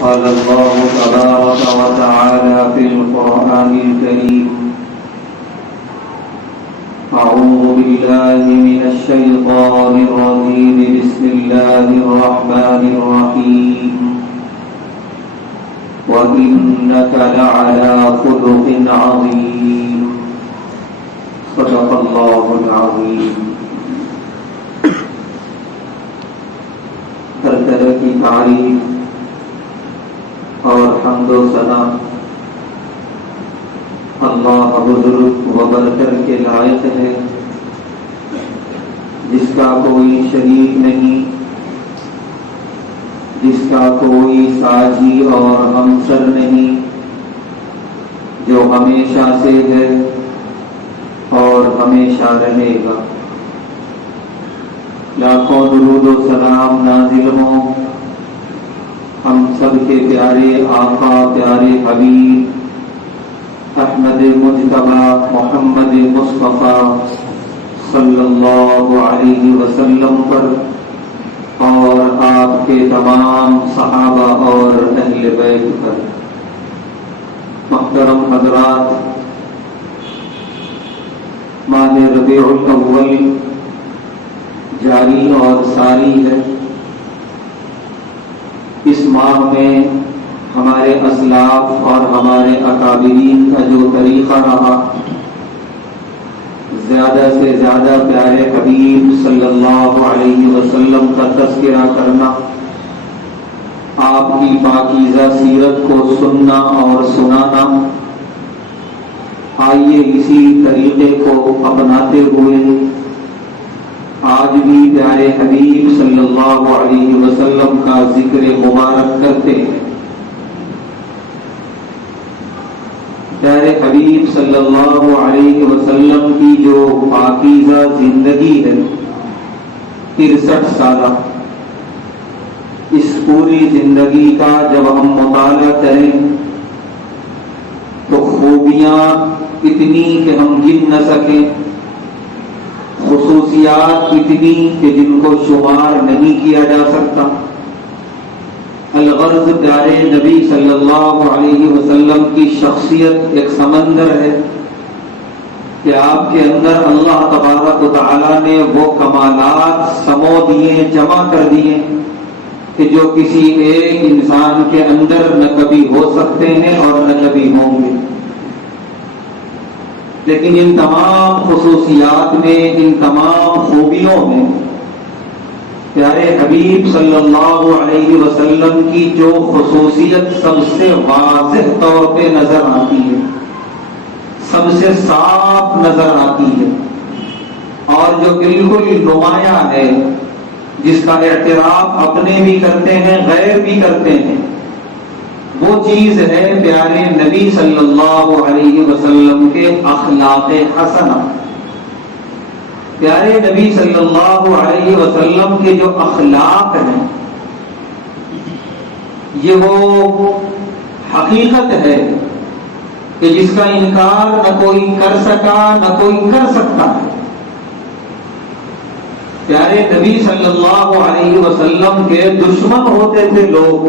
قال الله تبارك وتعالى في القرآن الكريم: أعوذ بالله من الشيطان الرجيم. بسم الله الرحمن الرحيم. وإنك لعلى خلق عظيم. صدق الله العظيم. ہر طرح کی تعریف اور حمد و ثنا اللہ بزرگ و برتر کے لائق ہے، جس کا کوئی شریک نہیں، جس کا کوئی ساجی اور ہمسر نہیں، جو ہمیشہ سے ہے اور ہمیشہ رہے گا۔ لاکھوں درود و سلام نازل ہوں ہم سب کے پیارے آقا، پیارے حبیب احمد مجتبی محمد مصطفیٰ صلی اللہ علیہ وسلم پر اور آپ کے تمام صحابہ اور اہل بیت پر۔ محترم حضرات، ماہ ربیع الاول جاری اور ساری ہے۔ اس ماہ میں ہمارے اسلاف اور ہمارے اکابرین کا جو طریقہ رہا، زیادہ سے زیادہ پیارے حبیب صلی اللہ علیہ وسلم کا تذکرہ کرنا، آپ کی پاکیزہ سیرت کو سننا اور سنانا۔ آئیے اسی طریقے کو اپناتے ہوئے آج بھی پیارے حبیب صلی اللہ علیہ وسلم کا ذکر مبارک کرتے ہیں۔ پیارے حبیب صلی اللہ علیہ وسلم کی جو پاکیزہ زندگی ہے، 63 سالہ، اس پوری زندگی کا جب ہم مطالعہ کریں تو خوبیاں اتنی کہ ہم گن نہ سکیں، خصوصیات اتنی کہ جن کو شمار نہیں کیا جا سکتا۔ الغرض پیارے نبی صلی اللہ علیہ وسلم کی شخصیت ایک سمندر ہے کہ آپ کے اندر اللہ تبارک و تعالی نے وہ کمالات سمو دیے، جمع کر دیے کہ جو کسی ایک انسان کے اندر نہ کبھی ہو سکتے ہیں اور نہ کبھی ہوں گے۔ لیکن ان تمام خصوصیات میں، ان تمام خوبیوں میں پیارے حبیب صلی اللہ علیہ وسلم کی جو خصوصیت سب سے واضح طور پہ نظر آتی ہے، سب سے صاف نظر آتی ہے اور جو بالکل نمایاں ہے، جس کا اعتراف اپنے بھی کرتے ہیں، غیر بھی کرتے ہیں، وہ چیز ہے پیارے نبی صلی اللہ علیہ وسلم کے اخلاق حسنہ۔ پیارے نبی صلی اللہ علیہ وسلم کے جو اخلاق ہیں، یہ وہ حقیقت ہے کہ جس کا انکار نہ کوئی کر سکا نہ کوئی کر سکتا ہے۔ پیارے نبی صلی اللہ علیہ وسلم کے دشمن ہوتے تھے لوگ،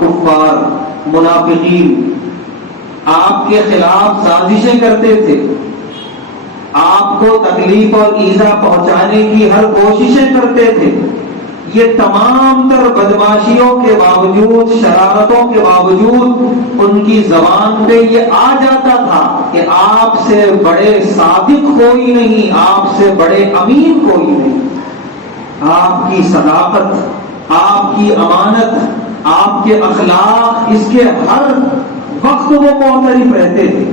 کفار، منافقین، آپ کے خلاف سازشیں کرتے تھے، آپ کو تکلیف اور ایذا پہنچانے کی ہر کوششیں کرتے تھے۔ یہ تمام تر بدماشیوں کے باوجود، شرارتوں کے باوجود ان کی زبان پہ یہ آ جاتا تھا کہ آپ سے بڑے صادق کوئی نہیں، آپ سے بڑے امین کوئی نہیں۔ آپ کی صداقت، آپ کی امانت، آپ کے اخلاق، اس کے ہر وقت وہ معترف رہتے تھے۔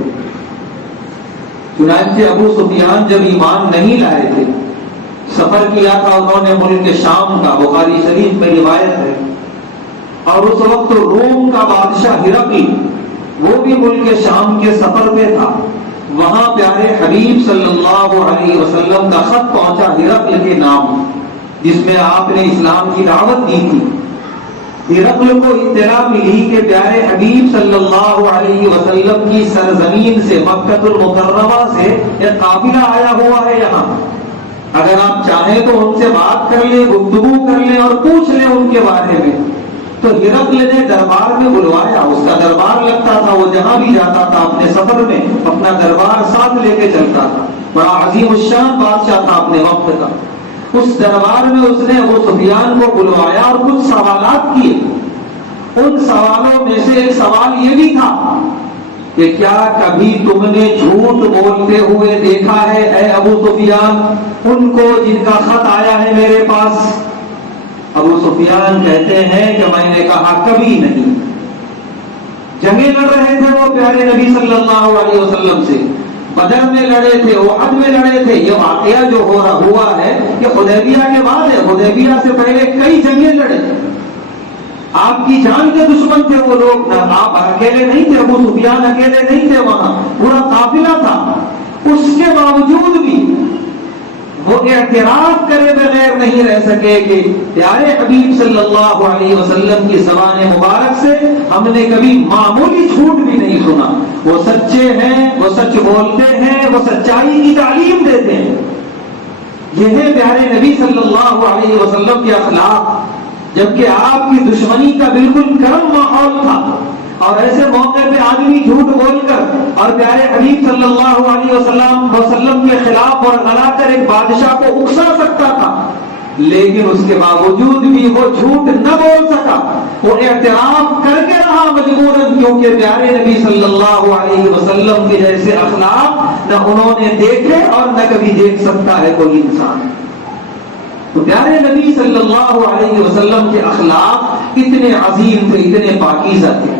چنانچہ ابو سفیان جب ایمان نہیں لائے تھے، سفر کیا تھا انہوں نے ملک شام کا، بخاری شریف میں روایت ہے، اور اس وقت روم کا بادشاہ ہرقل وہ بھی ملک شام کے سفر پہ تھا۔ وہاں پیارے حبیب صلی اللہ علیہ وسلم کا خط پہنچا ہرقل کے نام، جس میں آپ نے اسلام کی دعوت دی تھی۔ ہرقل کو اطلاع ملی کہ پیارے حبیب صلی اللہ علیہ وسلم کی سرزمین سے، مکہ المکرمہ سے ایک قافلہ آیا ہوا ہے یہاں، اگر آپ چاہیں تو ان سے بات کر لیں، گفتگو کر لیں اور پوچھ لیں ان کے بارے میں۔ تو ہرقل نے دربار میں بلوایا، اس کا دربار لگتا تھا، وہ جہاں بھی جاتا تھا اپنے سفر میں اپنا دربار ساتھ لے کے چلتا تھا، بڑا عظیم الشان بادشاہ تھا اپنے وقت کا۔ اس دربار میں اس نے ابو سفیان کو بلوایا اور کچھ سوالات کیے۔ ان سوالوں میں سے ایک سوال یہ بھی تھا کہ کیا کبھی تم نے جھوٹ بولتے ہوئے دیکھا ہے اے ابو سفیان ان کو جن کا خط آیا ہے میرے پاس؟ ابو سفیان کہتے ہیں کہ میں نے کہا کبھی نہیں۔ جنگیں لڑ رہے تھے وہ پیارے نبی صلی اللہ علیہ وسلم سے، بدر میں لڑے تھے، احد میں لڑے تھے۔ یہ واقعہ جو ہوا ہے یہ حدیبیہ کے بعد ہے، حدیبیہ سے پہلے کئی جنگیں لڑے۔ آپ کی جان کے دشمن تھے وہ لوگ، آپ اکیلے نہیں تھے، ابو سفیان اکیلے نہیں تھے، وہاں پورا قافلہ تھا۔ اس کے باوجود بھی وہ اعتراف کرے بغیر نہیں رہ سکے کہ پیارے حبیب صلی اللہ علیہ وسلم کی زبان مبارک سے ہم نے کبھی معمولی جھوٹ بھی نہیں سنا۔ وہ سچے ہیں، وہ سچ بولتے ہیں، وہ سچائی کی تعلیم دیتے ہیں۔ یہ ہے پیارے نبی صلی اللہ علیہ وسلم کے اخلاق۔ جبکہ آپ کی دشمنی کا بالکل گرم ماحول تھا، اور ایسے موقع پہ آدمی جھوٹ بول کر اور پیارے حبیب صلی اللہ علیہ وسلم کے خلاف اور غلا کر ایک بادشاہ کو اکسا سکتا تھا، لیکن اس کے باوجود بھی وہ جھوٹ نہ بول سکا، وہ اعتراف کر کے رہا مجبوراً، کیونکہ پیارے نبی صلی اللہ علیہ وسلم کے جیسے اخلاق نہ انہوں نے دیکھے اور نہ کبھی دیکھ سکتا ہے کوئی انسان۔ تو پیارے نبی صلی اللہ علیہ وسلم کے اخلاق اتنے عظیم تھے، اتنے پاکیزہ تھے۔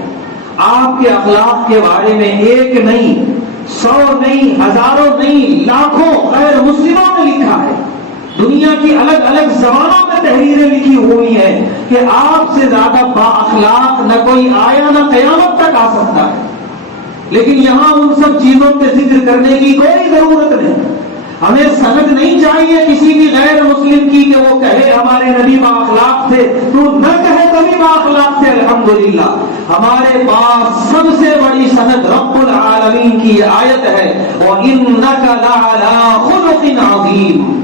آپ کے اخلاق کے بارے میں ایک نہیں، 100 نہیں، ہزاروں نہیں، لاکھوں غیر مسلموں نے لکھا ہے۔ دنیا کی الگ الگ زبانوں میں تحریریں لکھی ہوئی ہیں کہ آپ سے زیادہ با اخلاق نہ کوئی آیا نہ قیامت تک آ سکتا ہے۔ لیکن یہاں ان سب چیزوں پہ ذکر کرنے کی کوئی ضرورت نہیں۔ ہمیں سند نہیں چاہیے کسی بھی غیر مسلم کی کہ وہ کہے ہمارے نبی با اخلاق تھے، تو نہ کہے کبھی با اخلاق تھے۔ الحمدللہ ہمارے پاس سب سے بڑی سند رب العالمین کی آیت ہے، وَإِنَّكَ لَعَلَىٰ خُلُقٍ عَظِيمٍ۔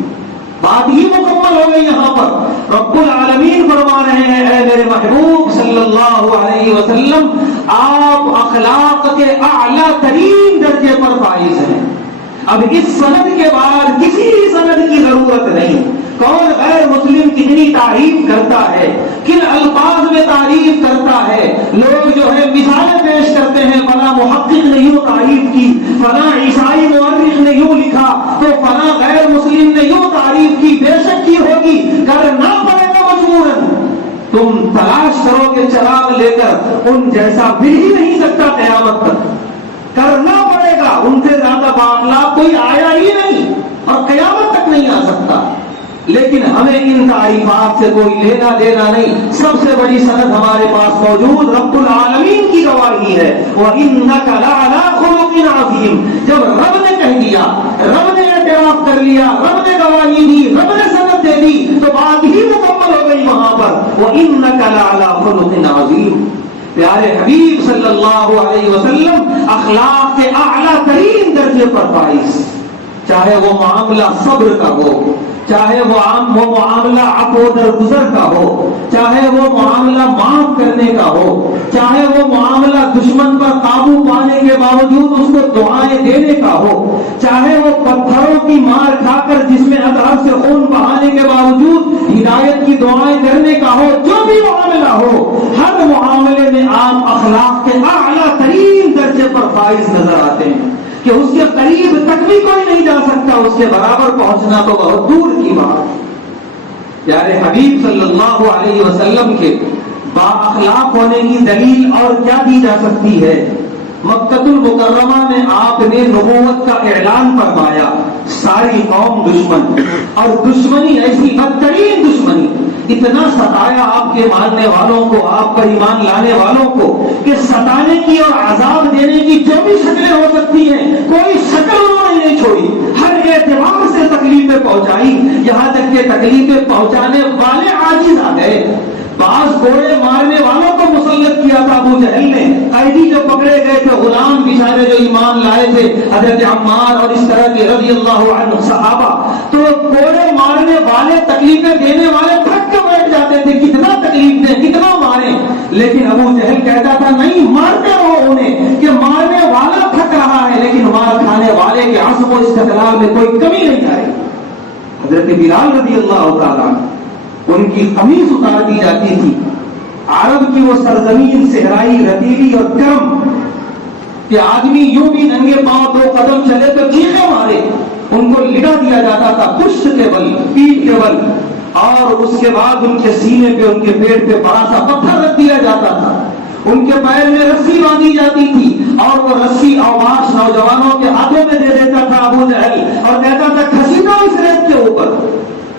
بات ہی مکمل ہو گئی یہاں پر۔ رب العالمین فرما رہے ہیں اے میرے محبوب صلی اللہ علیہ وسلم، آپ اخلاق کے اعلیٰ ترین درجے پر فائز ہیں۔ اب اس سند کے بعد کسی سند کی ضرورت نہیں۔ کون غیر مسلم کتنی تعریف کرتا ہے، کن الفاظ میں تعریف کرتا ہے، لوگ جو ہے مثالیں پیش کرتے ہیں، فلاں محقق نے یوں تعریف کی، فلاں عیسائی مورخ نے یوں لکھا، تو فلاں غیر مسلم نے یوں تعریف کی۔ بے شک کی ہوگی، کرنا پڑے گا مجبوراً۔ تم تلاش کرو گے چراغ لے کر، ان جیسا مل ہی نہیں سکتا قیامت تک، کرنا پڑے گا۔ ان سے زیادہ بااخلاق کوئی آیا ہی نہیں اور قیامت تک نہیں آ سکتا۔ لیکن ہمیں ان تعریفات سے کوئی لینا دینا نہیں۔ سب سے بڑی سند ہمارے پاس موجود رب العالمین کی گواہی ہے، وَإِنَّكَ لَعَلَىٰ خُلُقٍ عَظِيمٍ۔ جب رب نے کہہ دیا، رب نے اعتراف کر لیا، رب نے گواہی دی، رب نے سند دے دی، تو بات ہی مکمل ہو گئی وہاں پر، وَإِنَّكَ لَعَلَىٰ خُلُقٍ عَظِيمٍ۔ پیارے حبیب صلی اللہ علیہ وسلم اخلاق کے اعلیٰ ترین درجے پر فائز، چاہے وہ معاملہ صبر کا ہو، چاہے وہ معاملہ عفو درگزر کا ہو، چاہے وہ معاملہ معاف کرنے کا ہو، چاہے وہ معاملہ دشمن پر قابو پانے کے باوجود اس کو دعائیں دینے کا ہو، چاہے وہ پتھروں کی مار کھا کر جس میں اطراف سے خون بہانے کے باوجود ہدایت کی دعائیں کرنے کا ہو، جو بھی معاملہ ہو، ہر معاملے میں آپ اخلاق کے اعلیٰ ترین درجے پر فائز نظر آتے ہیں کہ اس کے قریب تک بھی کوئی نہیں جا سکتا، اس کے برابر پہنچنا تو بہت دور کی بات۔ پیارے حبیب صلی اللہ علیہ وسلم کے با اخلاق ہونے کی دلیل اور کیا دی جا سکتی ہے؟ مکہ المکرمہ میں آپ نے نبوت کا اعلان فرمایا، ساری قوم دشمن، اور دشمنی ایسی بدترین دشمنی، اتنا ستایا آپ کے ماننے والوں کو، آپ پر ایمان لانے والوں کو، کہ ستانے کی اور عذاب دینے کی جو بھی شکلیں ہو سکتی ہیں کوئی شکل انہوں نے نہیں چھوڑی، ہر اعتبار سے تکلیفیں پہنچائی، یہاں تک کہ تکلیفیں پہنچانے والے عاجز آ گئے۔ بعض گوڑے مارنے والوں کو مسلط کیا تھا ابو جہل نے، قیدی جو پکڑے گئے تھے، غلام بیچارے جو ایمان لائے تھے، حضرت عمار اور اس طرح کے رضی اللہ عنہ صحابہ، تو گوڑے مارنے والے، تکلیفیں دینے والے تھک کے بیٹھ جاتے تھے، کتنا تکلیف دیں، کتنا ماریں، بلال رضی اللہ تعالیٰ عنہ، ان کی قمیص اتار دی جاتی تھی. عرب کی وہ سرزمین صحرائی، رتیلی اور گرم کہ آدمی یوں بھی ننگے پاؤں 2 قدم چلے تو چیخے مارے. ان کو لٹا دیا جاتا تھا پشت کے بل، پیٹھ کے بل، اور اس کے بعد ان کے سینے پہ، ان کے پیٹ پہ بڑا سا پتھر رکھ دیا جاتا تھا. ان کے پیر میں رسی باندھی جاتی تھی اور وہ رسی اوباش نوجوانوں کے ہاتھوں میں دے دیتا تھا ابو جہل اور کہتا تھا کھسیٹو اس ریت کے اوپر.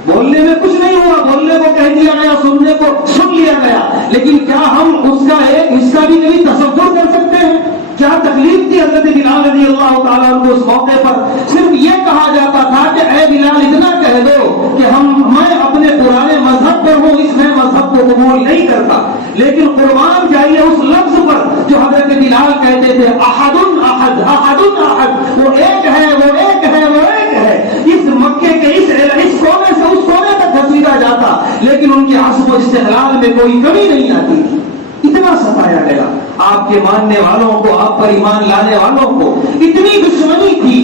بولنے میں کچھ نہیں ہوا، بولنے کو کہہ دیا گیا، سننے کو سن لیا گیا، لیکن کیا ہم اس کا ایک حصہ بھی کبھی تصور کر سکتے ہیں؟ کیا تکلیف تھی حضرت بلال رضی اللہ تعالیٰ عنہ کو اس موقع پر؟ صرف یہ کہا جاتا تھا کہ اے بلال اتنا کہہ دو کہ میں اپنے پرانے مذہب پر ہوں، اس نئے مذہب کو قبول نہیں کرتا. لیکن قربان جائیے اس لفظ پر جو حضرت بلال کہتے تھے، احد احد احد احد، وہ ایک ہے، وہ ایک ہے، وہ ایک ہے. اس مکے کے اس کونے سے اس کونے تک گھسیٹا جاتا، لیکن ان کے عصب و استحلال میں کوئی کمی نہیں آتی تھی. اتنا ستایا گیا آپ کے ماننے والوں کو، آپ پر ایمان لانے والوں کو اتنی دشمنی تھی.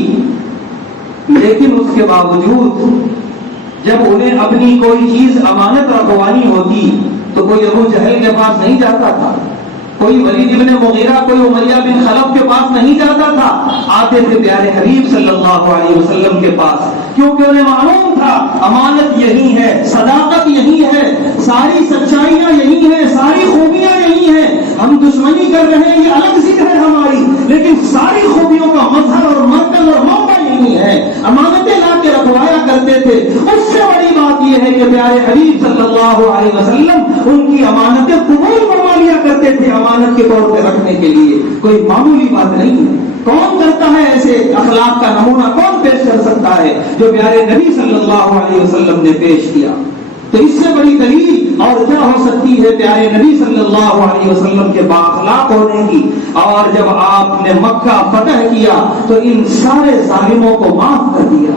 لیکن اس کے باوجود جب انہیں اپنی کوئی چیز امانت رکھوانی ہوتی تو کوئی ابو جہل کے پاس نہیں جاتا تھا، کوئی ولید بن مغیرہ، کوئی امیہ بن خلف کے پاس نہیں جاتا تھا. آتے تھے پیارے حبیب صلی اللہ علیہ وسلم کے پاس، کیونکہ انہیں معلوم تھا امانت یہی ہے، صداقت یہی ہے، ساری سچائیاں یہی ہیں، ساری خوبیاں یہی ہیں. ہم دشمنی کر رہے ہیں یہ الگ ذکر ہے ہماری، لیکن ساری خوبیوں کا مظہر اور مرکز اور موقع یہی ہے. امانتیں لا کے رکھوایا کرتے تھے. اس سے بڑی بات یہ ہے کہ پیارے حبیب صلی اللہ علیہ وسلم ان کی امانتیں قبول فرما لیا کرتے تھے امانت کے طور پہ رکھنے کے لیے. کوئی معمولی بات نہیں ہے. کون کرتا ہے ایسے اخلاق کا نمونہ؟ کون پیش کر سکتا ہے جو پیارے نبی صلی اللہ علیہ وسلم نے پیش کیا؟ تو اس سے بڑی دلیل اور کیا ہو سکتی ہے پیارے نبی صلی اللہ علیہ وسلم کے بااخلاق ہونے کی؟ اور جب آپ نے مکہ فتح کیا تو ان سارے ظالموں کو معاف کر دیا.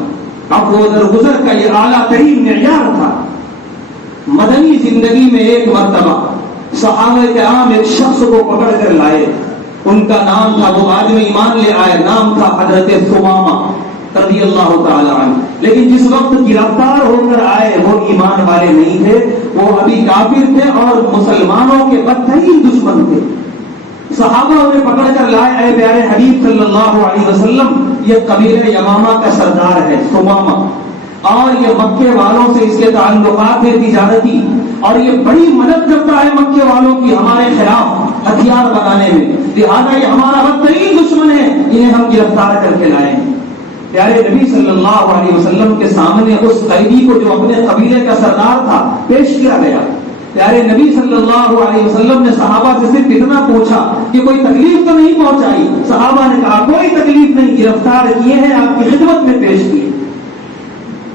اب وہ درگزر کا یہ اعلیٰ ترین معیار تھا. مدنی زندگی میں ایک مرتبہ صحابہ کرام ایک شخص کو پکڑ کر لائے. ان کا نام تھا، وہ بعد میں ایمان لے آئے، نام تھا حضرت ثمامہ رضی اللہ تعالی عنہ. لیکن جس وقت گرفتار ہو کر آئے وہ ایمان والے نہیں تھے، وہ ابھی کافر تھے اور مسلمانوں کے بدترین دشمن تھے. صحابہ انہیں پکڑ کر لائے، اے پیارے حبیب صلی اللہ علیہ وسلم، یہ قبیلہ یمامہ کا سردار ہے ثمامہ، اور یہ مکے والوں سے اس کے تعلقات ہیں تجارتی، اور یہ بڑی مدد کرتا ہے مکے والوں کی ہمارے خلاف ہتھیار بنانے میں، لہذا یہ ہمارا بدترین دشمن ہے، انہیں ہم گرفتار کر کے لائے ہیں. پیارے نبی صلی اللہ علیہ وسلم کے سامنے اس قیدی کو جو اپنے قبیلے کا سردار تھا پیش کیا گیا. پیارے نبی صلی اللہ علیہ وسلم نے صحابہ سے صرف اتنا پوچھا کہ کوئی تکلیف تو نہیں پہنچائی؟ صحابہ نے کہا کوئی تکلیف نہیں، گرفتار کیے ہیں، آپ کی خدمت میں پیش کیے.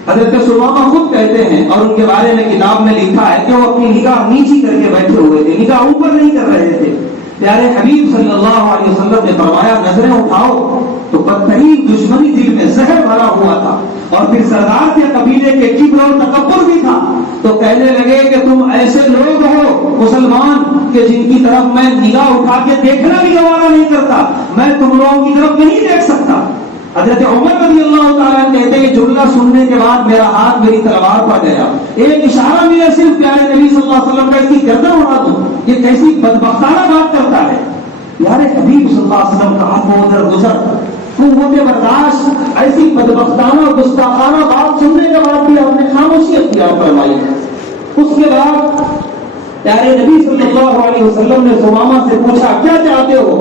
حضرت ثمامہ خود کہتے ہیں اور ان کے بارے میں کتاب میں لکھا ہے کہ وہ اپنی نگاہ نیچی کر کے بیٹھے ہوئے تھے، نگاہ اوپر نہیں کر رہے تھے. پیارے حبیب صلی اللہ علیہ وسلم نے فرمایا نظریں اٹھاؤ، تو بدترین دشمنی دل میں زہر بھرا ہوا تھا، اور پھر سردار کے قبیلے کے کبر اور تکبر بھی تھا. تو کہنے لگے کہ تم ایسے لوگ ہو مسلمان کہ جن کی طرف میں نگاہ اٹھا کے دیکھنا بھی گوارا نہیں کرتا، میں تم لوگوں کی طرف نہیں دیکھ سکتا. حضرت عمر رضی اللہ تعالیٰ کہتے ہیں جملہ سننے کے بعد میرا ہاتھ میری تلوار پر گیا، ایک اشارہ ملا صرف پیارے نبی صلی اللہ علیہ وسلم کا، اس کی گردن اڑا دو، یہ کیسی بدبختانہ بات کرتا ہے. پیارے حبیب صلی اللہ علیہ وسلم کا ہاتھ ادھر گزر، قوت برداشت ایسی بدبختانہ اور گستاخانہ بات سننے کے بعد بھی آپ نے خاموشی اختیار فرمائی. اس کے بعد پیارے نبی صلی اللہ علیہ وسلم نے ثمامہ سے پوچھا کیا چاہتے ہو؟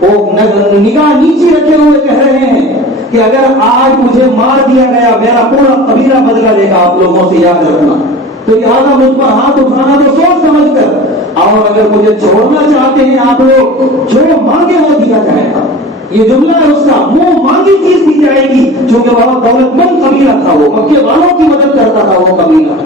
وہ نگاہ نیچے رکھے ہوئے کہہ رہے ہیں کہ اگر آج مجھے مار دیا گیا میرا پورا قبیلہ بدلہ لے گا آپ لوگوں سے، یاد رکھنا. تو لہٰذا مجھ پر ہاتھ اٹھانا تو سوچ سمجھ کر، اور اگر مجھے چھوڑنا چاہتے ہیں آپ لوگ جو مانگے وہ دیا جائے گا. یہ جملہ ہے اس کا، منہ مانگی چیز دی جائے گی، چونکہ بہت دولت مند قبیلہ تھا، وہ مکے والوں کی مدد کرتا تھا وہ قبیلہ.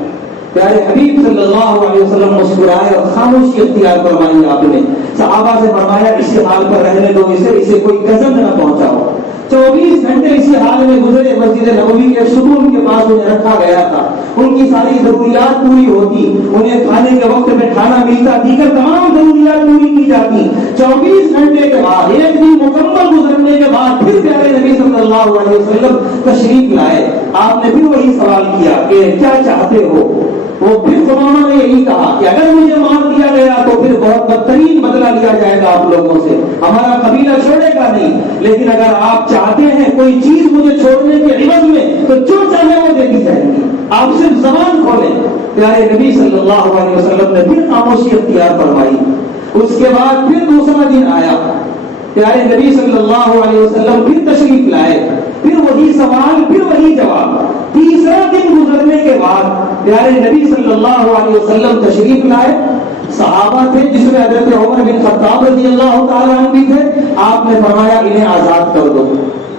پیارے حبیب صلی اللہ علیہ وسلم مسکرائے اور خاموشی اختیار فرمائی. آپ نے صحابہ سے فرمایا اسی حال پر رہنے دو، اسے کوئی گزند نہ پہنچاؤ. 24 گھنٹے اسی حال میں گزرے. مسجد نبوی کے ستون کے پاس انہیں رکھا گیا تھا. ان کی ساری ضروریات پوری ہوتی, انہیں کھانے کے وقت میں کھانا ملتا, دیگر تمام ضروریات پوری کی جاتی. 24 گھنٹے کے بعد, ایک دن مکمل گزرنے کے بعد پھر پیارے نبی صلی اللہ علیہ وسلم تشریف لائے. آپ نے پھر وہی سوال کیا کہ کیا چاہتے ہو. وہ پھر ثمامہ نے یہی کہا کہ اگر مجھے مار دیا گیا تو پھر بہت بدترین بدلہ لیا جائے گا آپ لوگوں سے, ہمارا قبیلہ چھوڑے گا نہیں, لیکن اگر آپ چاہتے ہیں کوئی چیز مجھے چھوڑنے کے عوض میں تو جو چاہے وہ دے دی جائے گی, آپ صرف زبان کھولیں. پیارے نبی صلی اللہ علیہ وسلم نے پھر خاموشی اختیار فرمائی. اس کے بعد پھر دوسرا دن آیا, پیارے نبی صلی اللہ علیہ وسلم پھر تشریف لائے, پھر وہی سوال, پھر وہی جواب. تیسرا دن گزرنے کے بعد پیارے نبی صلی اللہ علیہ وسلم تشریف لائے. صحابہ تھے جس میں حضرت عمر بن خطاب رضی اللہ تعالیٰ عنہ بھی تھے. آپ نے فرمایا انہیں آزاد کر دو.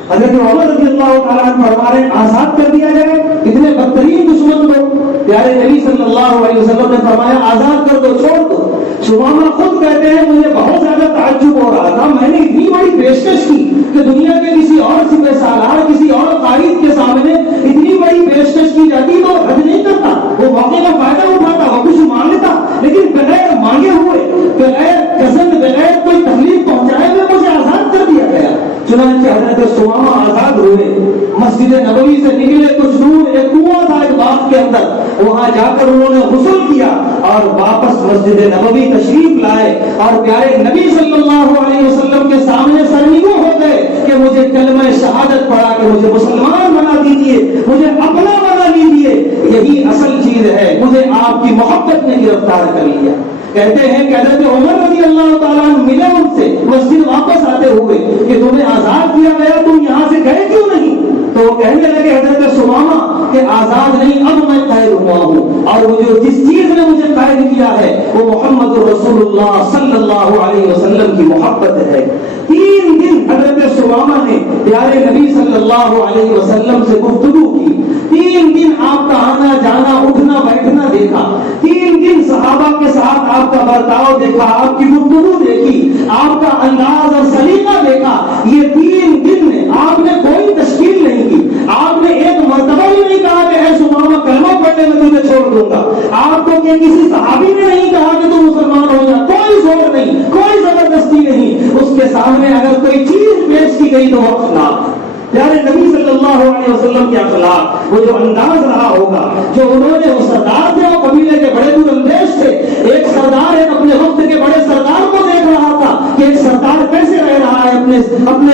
حضرت عمر رضی اللہ تعالیٰ عنہ فرما رہے ہیں آزاد کر دیا جائے, اتنے بدترین دشمن کو. پیارے نبی صلی اللہ علیہ وسلم نے فرمایا آزاد کر دو, چھوڑ دو. سبحانہ خود کہتے ہیں مجھے بہت زیادہ تعجب ہو رہا تھا, میں نے اتنی بڑی پیشکش کی کہ دنیا کے کسی اور سپہ سالار, کسی اور قائد کے سامنے اتنی بڑی پیشکش کی جاتی تو رد نہیں کرتا, وہ موقع کا فائدہ اٹھاتا, وہ کچھ مانگتا, لیکن بغیر مانگے ہوئے, بغیر قسم, بغیر کوئی تکلیف پہنچائے ہوئے مجھے آزاد کر دیا گیا. چنانچہ حضرت ثمامہ آزاد ہوئے, مسجد نبوی سے نکلے, کچھ دور ایک کنواں تھا ایک باغ کے اندر, وہاں جا کر انہوں نے غسل کیا اور واپس مسجد نبوی تشریف لائے اور پیارے نبی صلی اللہ علیہ وسلم کے سامنے سرنگوں ہو گئے کہ مجھے کلمہ شہادت پڑھا کہ مجھے مسلمان بنا دیجیے, مجھے اپنا بنا لیجیے. یہی اصل چیز ہے, مجھے آپ کی محبت نے گرفتار کر لیا. کہتے ہیں کہ حضرت عمر رضی اللہ تعالیٰ عنہ ملے ان سے مسجد واپس آتے ہوئے کہ تمہیں آزاد کیا گیا, تم یہاں سے گئے کیوں نہیں؟ تو وہ کہنے لگے حضرت ثمامہ کہ آزاد نہیں, اب میں قید ہوا ہوں, اور وہ جو جس چیز نے مجھے قید کیا ہے وہ محمد رسول اللہ صلی اللہ علیہ وسلم کی محبت ہے. 3 دن حضرت ثمامہ نے پیارے نبی صلی اللہ علیہ وسلم سے گفتگو کی. 3 دن آپ کا آنا جانا, اٹھنا بیٹھنا دیکھا. 3 دن صحابہ کے ساتھ آپ کا برتاؤ دیکھا, آپ کی گفتگو دیکھی, آپ کا انداز اور سلیقہ دیکھا. یہ 3 دن میں آپ نے کوئی تشکیل نہیں کی, آپ نے ایک مرتبہ بھی نہیں کہا کہ اے ثمامہ کلمہ پڑھنے میں تجھے چھوڑ دوں گا. آپ کو کہ کسی صحابی نے نہیں کہا کہ تم مسلمان ہو جا, کوئی زور نہیں, کوئی زبردستی نہیں. اس کے سامنے اگر کوئی چیز پیش کی گئی تو وہ اخلاق, پیارے نبی صلی اللہ علیہ وسلم کے اخلاق, وہ جو انداز رہا ہوگا, جو انہوں نے, وہ سردار تھے, وہ قبیلے کے بڑے دور اندیش تھے. ایک سردار ایک اپنے وقت کے بڑے سردار کو دیکھ رہا تھا کہ ایک سردار کیسے رہ رہا ہے اپنے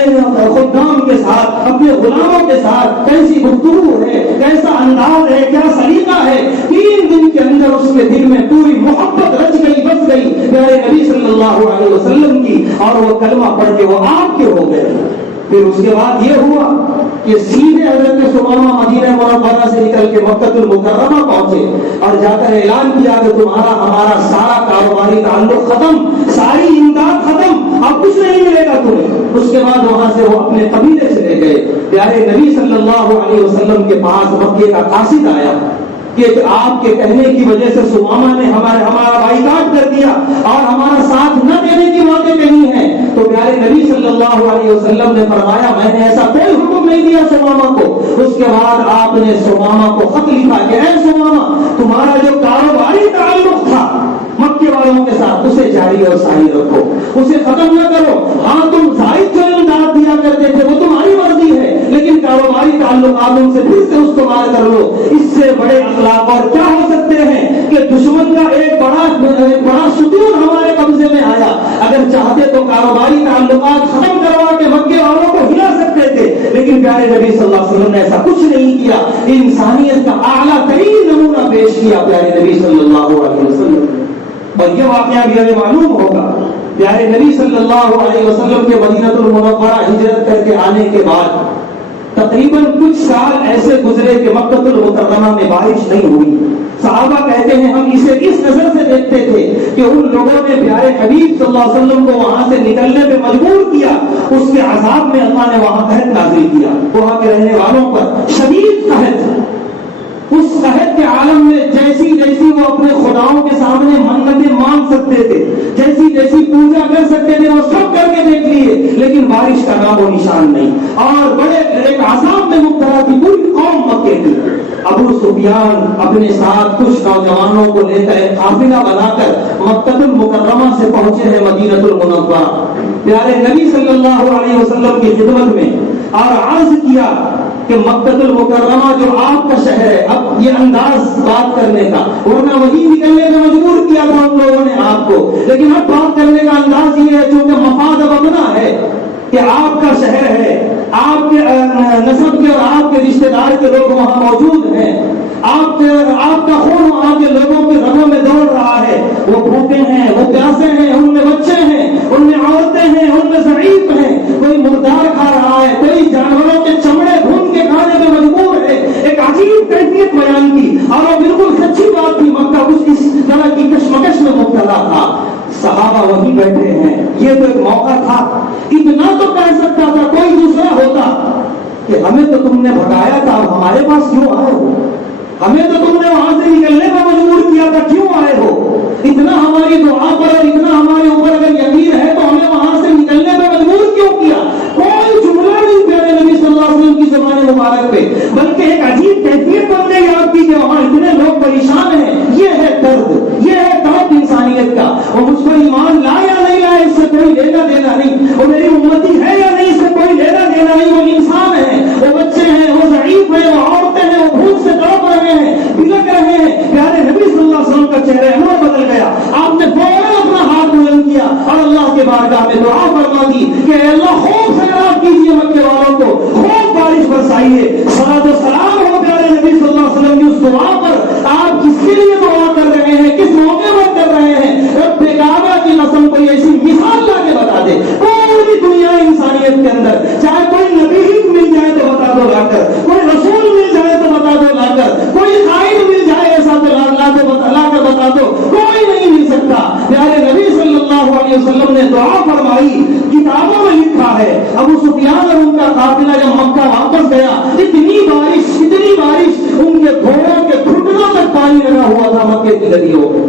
خدام کے ساتھ, اپنے غلاموں کے ساتھ, کیسی گفتگو ہے, کیسا انداز ہے, کیا سلیقہ ہے. 3 دن کے اندر اس کے دل میں پوری محبت رچ گئی, بس گئی پیارے نبی صلی اللہ علیہ وسلم کی, اور وہ کلمہ پڑھ کے وہ آپ کے ہو گئے. پھر اس کے بعد یہ ہوا کہ سیدھے حضرت ثمامہ مدینہ منورہ سے نکل کے مکہ المکرمہ پہنچے اور جا کر اعلان کیا کہ تمہارا ہمارا سارا کاروباری تعلق ختم, ساری امداد ختم, اب کچھ نہیں ملے گا تمہیں. اس کے بعد وہاں سے وہ اپنے قبیلے چلے گئے. پیارے نبی صلی اللہ علیہ وسلم کے پاس مکے کا قاصد آیا کہ آپ کے کہنے کی وجہ سے ثمامہ نے ہمارا بائیکاٹ کر دیا اور ہمارا ساتھ نہ دینے کی باتیں کہی ہیں. تو پیارے نبی صلی اللہ علیہ وسلم نے فرمایا میں نے ایسا کوئی حکم نہیں دیا ثمامہ کو. اس کے بعد آپ نے ثمامہ کو خط لکھا کہ اے ثمامہ, تمہارا جو کاروباری تعلق تھا مکے والوں کے ساتھ اسے جاری اور ساری رکھو, اسے ختم نہ کرو. ہاں تم زائد جو امداد دیا کرتے تھے وہ تمہاری مرضی ہے, لیکن کاروباری تعلقات ان سے پھر سے استوار کر لو. اس سے بڑے اخلاق اور کیا ہو سکتے ہیں کہ دشمن کا ایک بڑا ستون ہمارے قبضے میں آیا. اگر چاہتے تو کاروباری تعلقات ختم کروا کے مکے والوں کو ہلا سکتے تھے, لیکن پیارے نبی صلی اللہ علیہ وسلم نے ایسا کچھ نہیں کیا. انسانیت کا اعلیٰ ترین نمونہ پیش کیا پیارے نبی صلی اللہ علیہ وسلم. اور یہ واقعہ بھی ہمیں معلوم ہوگا, پیارے نبی صلی اللہ علیہ وسلم کے مدینہ المنورہ ہجرت کر کے آنے کے بعد تقریباً کچھ سال ایسے گزرے کہ مکہ المکرمہ میں بارش نہیں ہوئی. صحابہ کہتے ہیں ہم اسے اس نظر سے دیکھتے تھے کہ ان لوگوں نے پیارے حبیب صلی اللہ علیہ وسلم کو وہاں سے نکلنے پہ مجبور کیا. اس کے عذاب میں اللہ نے وہاں قحط نازل کیا, وہاں کے رہنے والوں پر شدید قحط. اس قحط کے عالم میں جیسی جیسی وہ اپنے خداؤں کے سامنے منتیں مانگ سکتے تھے, جیسی جیسی پوجا کر سکتے تھے, وہ سب کر کے دیکھ لیے, لیکن بارش کا نام و نشان نہیں، اور بڑے ایک عذاب میں مبتلا تھی پوری قوم مکے کی۔ ابو سفیان اپنے ساتھ کچھ نوجوانوں کو لے کر ایک قافلہ بنا کر مکہ المکرمہ سے پہنچے ہیں مدینہ المنورہ۔ پیارے نبی صلی اللہ علیہ وسلم کی خدمت میں اور عرض کیا کہ مکہ المکرمہ جو آپ کا شہر ہے، اب یہ انداز بات کرنے کا، ورنہ وہی نکلنے کا مجبور کیا تھا ان لوگوں نے آپ کو، لیکن اب بات کرنے کا انداز یہ ہے چونکہ مفاد اب اپنا ہے کہ آپ کا شہر ہے، آپ کے نسب کے اور آپ کے رشتہ دار کے لوگ وہاں موجود ہیں، آپ کا خون وہاں کے لوگوں کے رگوں میں دوڑ رہا ہے، وہ بھوکے ہیں، وہ پیاسے ہیں، ان میں بچے ہیں، ان میں عورتیں ہیں، ان میں ضعیف ہیں، کوئی مردار کھا رہا ہے، کوئی جانوروں کے چمڑے بھون کے کھانے میں مجبور ہے۔ ایک عجیب کیفیت بیان کی اور وہ بالکل سچی بات تھی، مکہ اس طرح کی کشمکش میں مبتلا تھا۔ صحابہ وہیں بیٹھے ہیں، یہ تو ایک موقع تھا، اتنا تو کہہ سکتا تھا کوئی دوسرا ہوتا کہ ہمیں تو تم نے بھگایا تھا، اب ہمارے پاس کیوں آئے ہو؟ ہمیں تو تم نے وہاں سے نکلنے کا مجبور کیا تھا، کیوں آئے ہو؟ اتنا ہماری دعا پر اور اتنا ہمارے اوپر اگر یقین ہے تو ہمیں وہاں سے نکلنے کا مجبور کیوں کیا؟ کوئی جملہ نہیں پیارے نبی صلی اللہ علیہ وسلم کی زبان مبارک پہ، بلکہ ایک عجیب کیفیت بن گئی آپ کی کہ وہاں اتنے لوگ پریشان ہیں۔ یہ ہے درد، یہ ہے درد انسانیت کا۔ وہ مجھ پر ایمان لائے یا نہیں لائے اس سے کوئی لینا دینا نہیں، وہ میری امتی ہے یا نہیں اس سے کوئی لینا دینا نہیں، وہ انسان ہے، وہ بچے ہیں، وہ ضعیف ہیں، وہ عورتیں ہیں، وہ بھوک سے تڑپ رہے ہیں، بلک رہے ہیں۔ پیارے نبی صلی اللہ علیہ وسلم کا چہرہ انور بدل گیا، آپ نے فوراً اپنا ہاتھ بلند کیا اور اللہ کے بارگاہ میں دعا فرما دی کہ اے اللہ خوب سیراب کیجیے مکے والوں کو، خوب بارش برسائیے۔ صلاۃ و سلام ہو پیارے نبی صلی اللہ علیہ وسلم کی اس دعا پر۔ آپ کس کے لیے دعا کر رہے ہیں، کس موقع پر کر رہے ہیں؟ رب کعبہ کی قسم کوئی ایسی مثال لا کے بتا دے پوری دنیا انسانیت کے اندر، چاہے کوئی نبی مل جائے تو بتا دو لا کر، کوئی رسول مل جائے تو بتا دو لا کر، کوئی قائد مل جائے ایسا تو لا کر بتا دو، کوئی نہیں مل سکتا۔ پیارے نبی صلی اللہ علیہ وسلم نے دعا فرمائی، کتابوں میں لکھا ہے ابو سفیان اور ان کا قافلہ جب مکہ واپس گیا، اتنی بارش ان کے گھوڑوں کے گھٹنوں تک پانی لگا ہوا تھا مکے کی گلیوں میں۔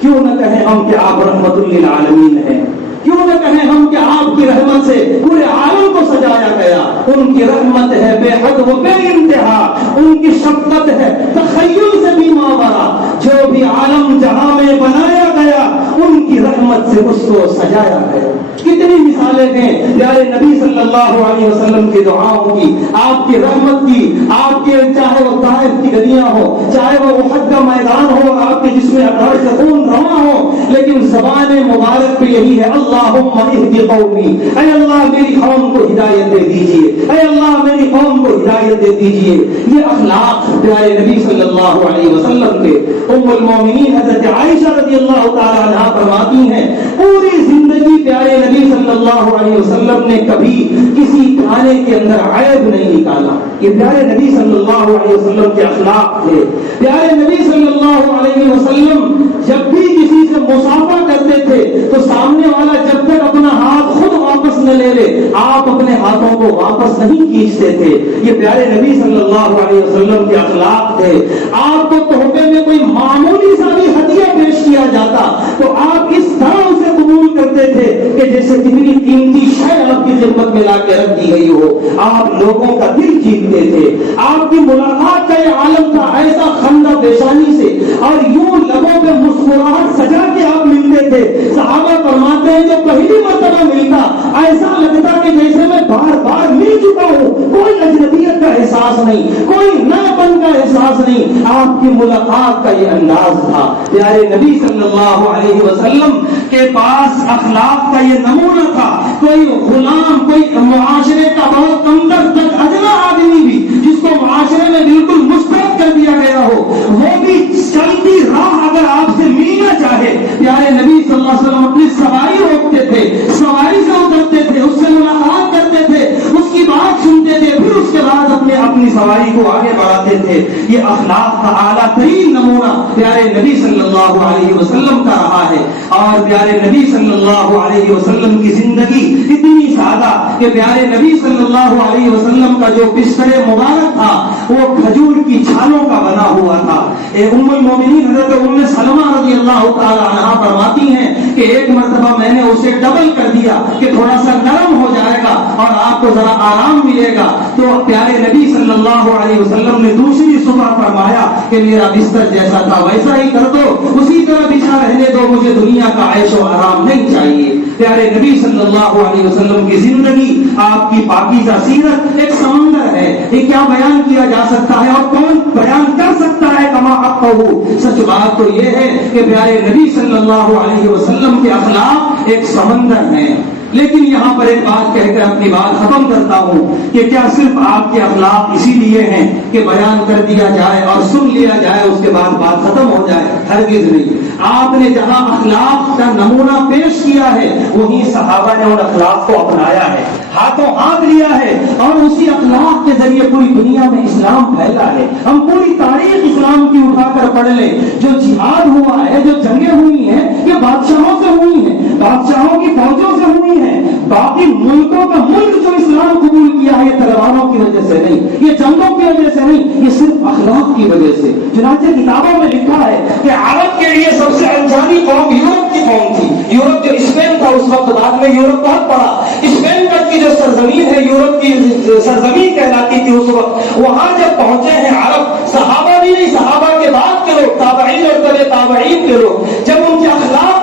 کیوں نہ کہیں ہم کہ آپ رحمت للعالمین ہیں، کیوں نہ کہیں ہم کہ آپ کی رحمت سے پورے عالم کو سجایا گیا۔ ان کی رحمت ہے بے حد و بے انتہا، ان کی شفقت ہے تخیل سے بھی ماورا، جو بھی عالم جہاں میں بنایا گیا ان کی رحمت سے اس کو سجایا گیا۔ کتنی مثالیں ہیں پیارے نبی صلی اللہ علیہ وسلم کی دعاؤں کی، آپ کی رحمت کی، آپ کے چاہے وہ طائف کی گلیاں ہو، چاہے وہ احد کا میدان ہو اور آپ کے جسم اطہر سے خون رواں ہو، لیکن زبان مبارک پہ یہی ہے اللہم اہد قومی، اے اللہ میری قوم کو ہدایت دے دیجیے، اے اللہ میری قوم کو ہدایت دے دیجیے۔ یہ اخلاق پیارے نبی صلی اللہ علیہ وسلم کے۔ ام المومنین حضرت عائشہ رضی اللہ تعالی عنہا فرماتی ہیں پوری زندگی پیارے نبی صلی اللہ علیہ وسلم نے کبھی کسی کھانے کے اندر عیب نہیں نکالا۔ یہ پیارے نبی صلی اللہ علیہ وسلم کے اخلاق تھے۔ پیارے نبی صلی اللہ علیہ وسلم جب بھی کسی سے مصافحہ کرتے تھے تو سامنے والا جب تک اپنا ہاتھ خود واپس نہ لے لے آپ اپنے ہاتھوں کو واپس نہیں کھینچتے تھے۔ یہ پیارے نبی صلی اللہ علیہ وسلم کے اخلاق تھے۔ آپ کو تحفے میں کوئی معمولی سا بھی ہدیہ پیش کیا جاتا تو آپ اس طرح اسے قبول کرتے تھے کہ جیسے کتنی قیمتی شے آپ کی خدمت میں لا کے رکھ دی گئی ہو۔ آپ لوگوں کا دل جیتتے تھے۔ آپ کی ملاقات کا یہ عالم تھا ایسا خندہ پیشانی سے اور یوں لبوں پہ مسکراہٹ سجا کے آپ ملتے تھے۔ صحابہ فرماتے ہیں جو پہلی مرتبہ ملتا ایسا لگتا کہ جیسے میں بار بار مل چکا ہوں، کوئی اجنبیت کا احساس نہیں، کوئی نئےپن کا احساس نہیں۔ آپ کی ملاقات کا یہ انداز تھا۔ پیارے نبی صلی اللہ علیہ وسلم کے پاس اخلاق کا یہ نمونہ تھا۔ کوئی غلام، کوئی معاشرے کا بہت کمتر تک ادنا آدمی بھی جس کو معاشرے میں بالکل مسترد کر دیا گیا ہو، وہ بھی چلتی راہ اگر آپ سے ملنا چاہے پیارے نبی صلی اللہ علیہ وسلم اپنی سواری روکتے تھے، سواری سے اترتے تھے، اس سے ملاقات کرتے تھے، اس کی بات سنتے تھے، پھر اس کے بعد اپنی سواری کو آگے بڑھاتے تھے۔ یہ اخلاق کا اعلیٰ ترین نمونہ پیارے نبی صلی اللہ علیہ وسلم کا رہا ہے۔ اور پیارے نبی صلی اللہ علیہ وسلم کی زندگی اتنی سادہ کہ پیارے نبی صلی اللہ علیہ وسلم کا جو بستر مبارک تھا وہ کھجور کی چھالوں کا بنا ہوا تھا۔ ام المومنین حضرت ام سلمہ رضی اللہ تعالی عنہا فرماتی ہیں کہ ایک مرتبہ میں نے اسے ڈبل کر دیا کہ تھوڑا سا نرم ہو جائے گا اور آپ کو ذرا آرام ملے گا. تو پیارے نبی صلی اللہ علیہ وسلم نے دوسری صبح فرمایا کہ میرا بستر جیسا تھا ویسا ہی کر دو, اسی طرح بچھا رہنے دو, مجھے دنیا کا عیش و آرام نہیں چاہیے. پیارے نبی صلی اللہ علیہ وسلم کی زندگی, آپ کی پاکیزہ سیرت ایک سمندر ہے. یہ کیا بیان کیا جا سکتا ہے اور کون بیان کر سکتا ہے کما حقہ. سچ بات تو یہ ہے کہ پیارے نبی صلی اللہ علیہ وسلم کے اخلاق ایک سمندر ہیں. لیکن یہاں پر ایک بات کہہ کر اپنی بات ختم کرتا ہوں کہ کیا صرف آپ کے اخلاق اسی لیے ہیں کہ بیان کر دیا جائے اور سن لیا جائے اس کے بعد بات ختم ہو جائے؟ ہرگز نہیں. آپ نے جہاں اخلاق کا نمونہ پیش کیا ہے وہیں صحابہ نے ان اخلاق کو اپنایا ہے, ہاتھوں ہاتھ لیا ہے, اور اسی اخلاق کے ذریعے پوری دنیا میں اسلام پھیلا ہے. ہم پوری تاریخ اسلام کی اٹھا کر پڑھ لیں, جو جہاد ہوا ہے, جو جنگیں ہوئی ہیں, یہ بادشاہوں سے ہوئی ہیں, بادشاہوں کی فوجوں سے ہوئی ہیں. باقی ملکوں کا ملک جو اسلام قبول کیا ہے یہ تلواروں کی وجہ سے نہیں, یہ جنگوں کی وجہ سے نہیں, یہ صرف اخلاق کی وجہ سے. چنانچہ کتابوں میں لکھا ہے کہ عرب کے لیے سب سے انجانی قوم یورپ کی قوم تھی. یورپ جو اسپین تھا اس وقت, بعد میں یورپ بہت بڑا, اسپین کی جو سرزمین ہے یورپ کی سرزمین کہلاتی تھی اس وقت, وہاں جب پہنچے ہیں عرب, صحابہ بھی نہیں, صحابہ کے بعد کے لوگ, تابعین اور تبع تابعین کے لوگ, جب ان کے اخلاق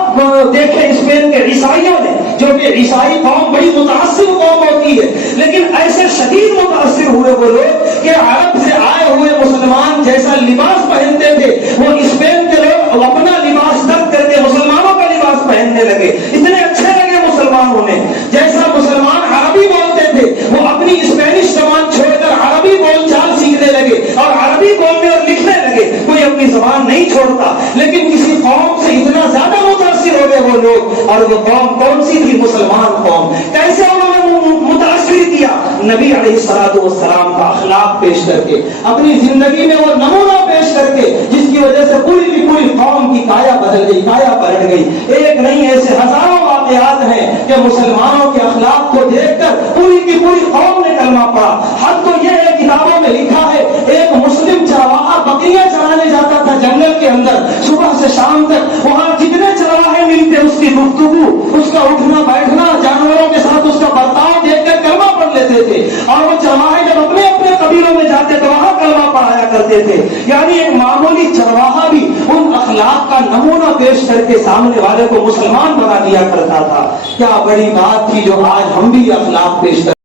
دیکھے اسپین کے عیسائیوں نے, جو کہ عیسائی قوم بڑی متاثر قوم ہوتی ہے, لیکن ایسے شدید متاثر ہوئے وہ لوگ کہ عرب سے آئے ہوئے مسلمان جیسا لباس پہنتے تھے وہ اسپین کے لوگ اپنا لباس ترک کر کے مسلمانوں کا لباس پہننے لگے. اتنے اچھے لگے مسلمانوں نے, جیسا مسلمان عربی بولتے تھے وہ اپنی اسپینش زبان چھوڑ کر عربی بول چال سیکھنے لگے اور عربی بولنے اور لکھنے لگے. کوئی اپنی زبان نہیں چھوڑتا, لیکن کسی قوم سے اتنا زیادہ متاثر ہو گئے وہ لوگ, اور وہ قوم کون سی تھی؟ مسلمان قوم. کیسے انہوں نے متاثر کیا؟ نبی علیہ الصلوۃ والسلام کا اخلاق پیش کر کے, اپنی زندگی میں وہ نمونہ پیش کر کے, جس کی وجہ سے پوری کی پوری قوم کی کایا بدل گئی, کایا پلٹ گئی. ایک نہیں, ایسے ہزاروں واقعات ہیں کہ مسلمانوں کے اخلاق کو دیکھ کر پوری کی پوری قوم نے کلمہ پڑھا. حد تو یہ ہے, کتابوں میں لکھا ہے, ایک مسلم چرواہا بکریاں چرانے جاتا تھا جنگل کے اندر, صبح سے شام تک وہاں جتنے چرواہے ملتے اس کی گفتگو, اس کا اٹھنا بیٹھنا, جانوروں کے ساتھ اس کا برتاؤ دیکھ کر کلمہ پڑھ لیتے تھے. اور وہ چرواہے جب اپنے اپنے قبیلوں میں جاتے تو وہاں کلمہ پڑھایا کرتے تھے. یعنی ایک معمولی چرواہا بھی ان اخلاق کا نمونہ پیش کر کے سامنے والے کو مسلمان بنا دیا کرتا تھا. کیا بڑی بات تھی جو آج ہم بھی اخلاق پیش کر